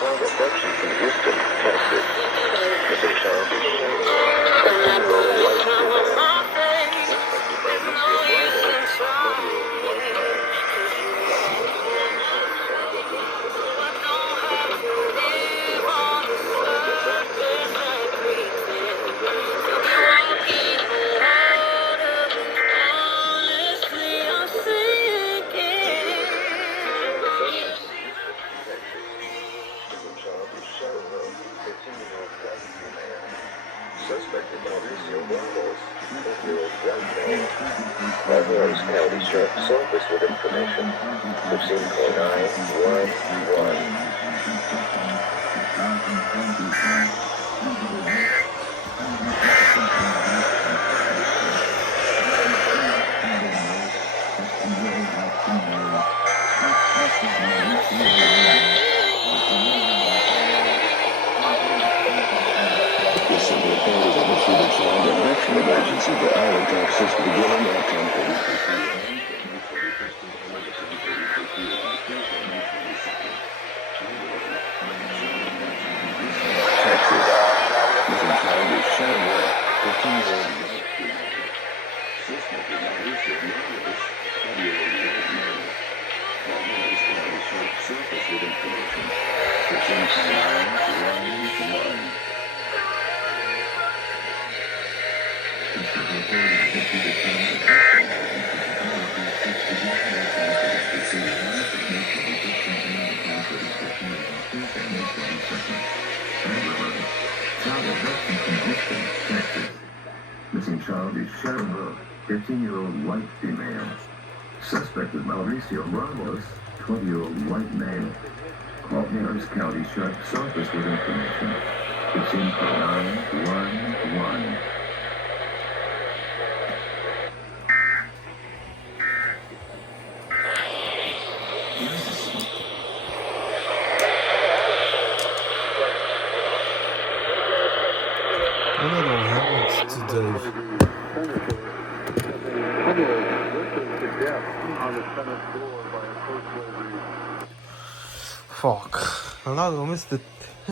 Found abduction from Houston, Texas. Missing child is shown. 16-year-old white female. Suspected by missing arrival. 20-year-old white male. Suspected Mauricio Ramos, 20-year-old white male. Harris County Sheriff's Office with information. Proceed call 911. Abduction emergency for our taxes beginning at 10:30. Texas. Missing child is Shadow, 15-year-old. Suspected Mauricio Ramos, 20-year-old white male. Harris County Sheriff's Office with information. Proceed call 911. Missing child is Shadow, 15-year-old white female. Suspected Mauricio Ramos, 20-year-old white male. Call Harris County Sheriff's Office with information. Proceed call 911. I don't know what happened to Dave. Fuck. Allora, come stai?